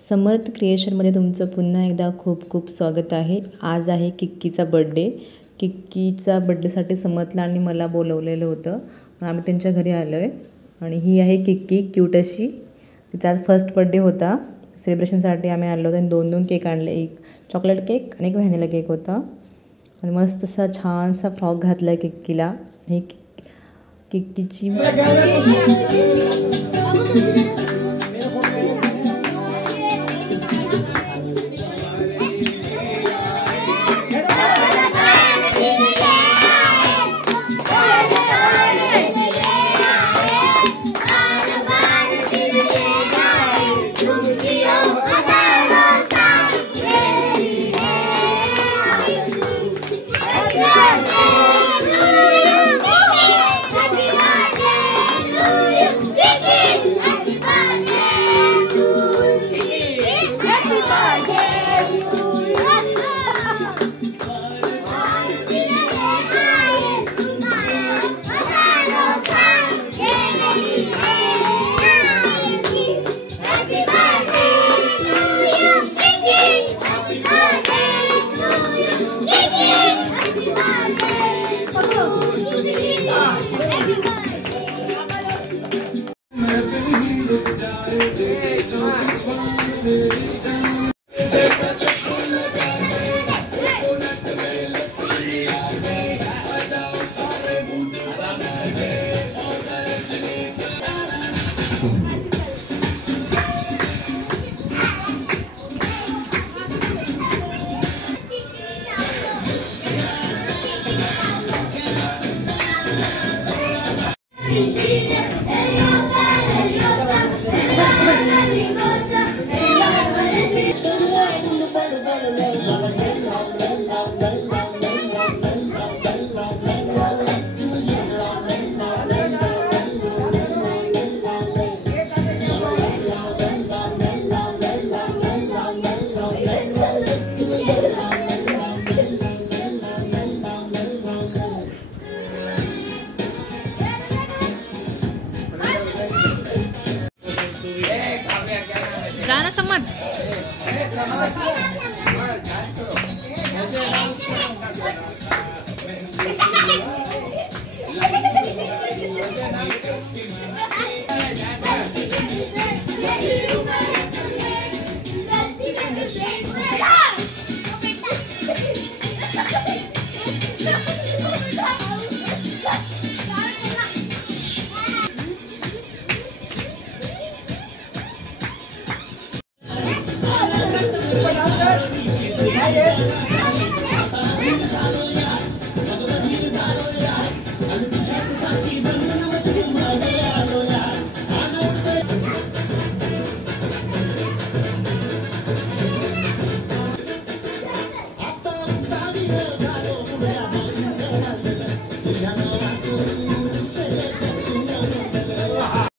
समर्थ क्रिएशनमध्ये तुमचं पुन्हा एकदा खूप खूप स्वागत आहे। आज आहे किक्कीचा बड्डे। किक्कीचा बड्डेसाठी समर्थला आणि मला बोलवलेलं होतं, पण आम्ही त्यांच्या घरी आलो आहे। आणि ही आहे किक्की, क्यूट अशी। तिचा आज फर्स्ट बड्डे होता। सेलिब्रेशनसाठी आम्ही आलो होतो आणि दोन केक आणले, एक चॉकलेट केक आणि एक व्हॅनिला केक होता। आणि मस्त असा छानसा फ्रॉक घातला आहे किक्कीला। ही किक्कीची जाना समझ